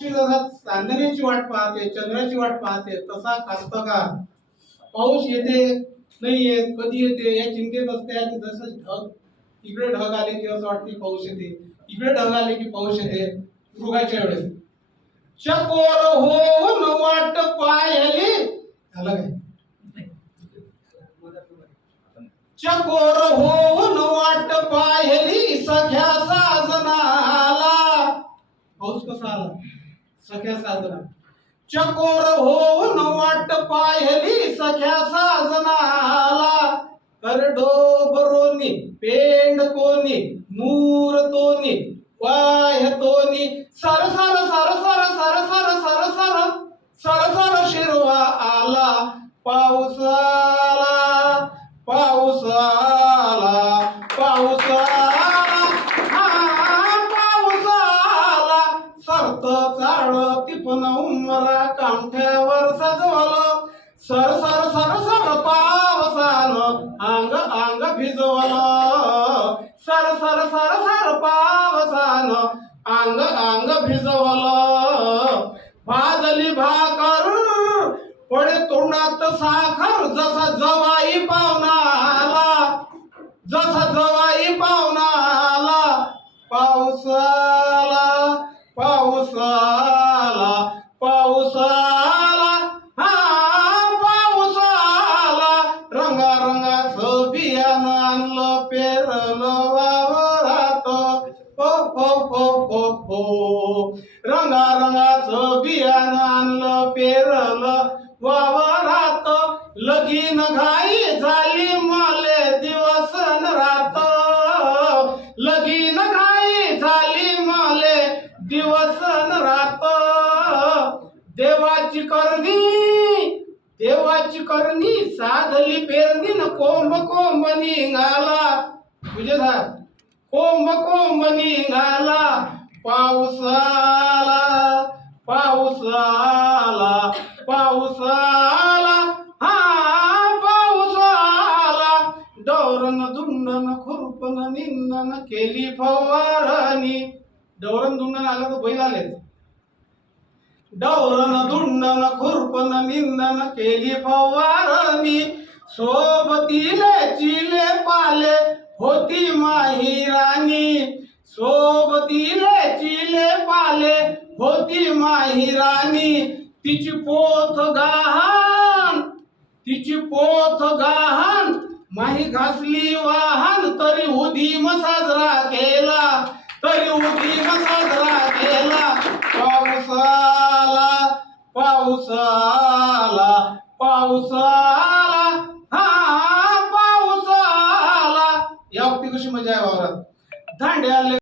जसा चांदण्याची वाट पाहते, चंद्राची वाट पाहते, तसा कास्तकार पाऊस येते नाही येत, कधी येते या चिंतेत असते. आणि जसं ढग इकडे ढग आले की असं वाटते पाऊस येते, इकडे ढग आले की पाऊस येते. मृगाच्या वेळेस चकोर होऊन वाट पाहिली झालं काय? चकोर होऊन वाट पाहिली सख्या साजनाला. पाऊस कसा आला? सख्या साजना. चकोर होऊन वाट पाहिली सख्या साजनाला. करडोबरोनी पेंड कोणी मूर तोनी वाह्य तोनी सर सर सर सर सर सर सर सर सर सर शिरवा आला. पाऊस आला, पाऊस आला, पाऊस आला, पाऊस आला. सरत चाळ तिपन उमरा कांठ्यावर सजवलं. सर सर सर सर पावसानं अंग अंग भिजवलं. सर सर सर सर पावसानं अंग अंग भिजवलं. भाजली भाकर पडे तोंडात साखर जसा जवाई पाहुणा आला, जसा जवाई पाहुणा आला. पाऊस आला, पाऊस आला, पाऊस आला, पाऊस आला. रंगा रंगाचं बियाणं आणलं पेरलं वावरात. हो हो हो हो हो. रंगा रंगाचं बियाणं आणलं पेरलं वावरात. लगीन घाई झाली मले दिवस न रात. लगीन घाई झाली मले दिवस न रात. देवाची करणी, देवाची करणी साधली पेरणी न कोंब कोंब निघाला. तुझे साहेब कोंब कोंब निघाला. पाऊस आला, पाऊस आला, पाऊस आला, पाऊस आला. डवरन धुंडन खुरपन निंदन केली फवारणी. डवरन धुंडन आलं तर बैल आलेच. डवरन धुंडन खुरपन निंदन केली फवारणी. सोबतीले चिले पाले होती माहिराणी. सोबतीले चिले पाले होती माहिराणी. तिची पोथ गहाण, तिची पोथ गहाण माही घासली वाहन. तरी उदीम साजरा केला, तरी उदीम साजरा केला. पाऊस आला, पाऊस आला, पाऊस आला, पाऊस आला. या वक्ती कशी मजा आहे वावरात. धांड्याले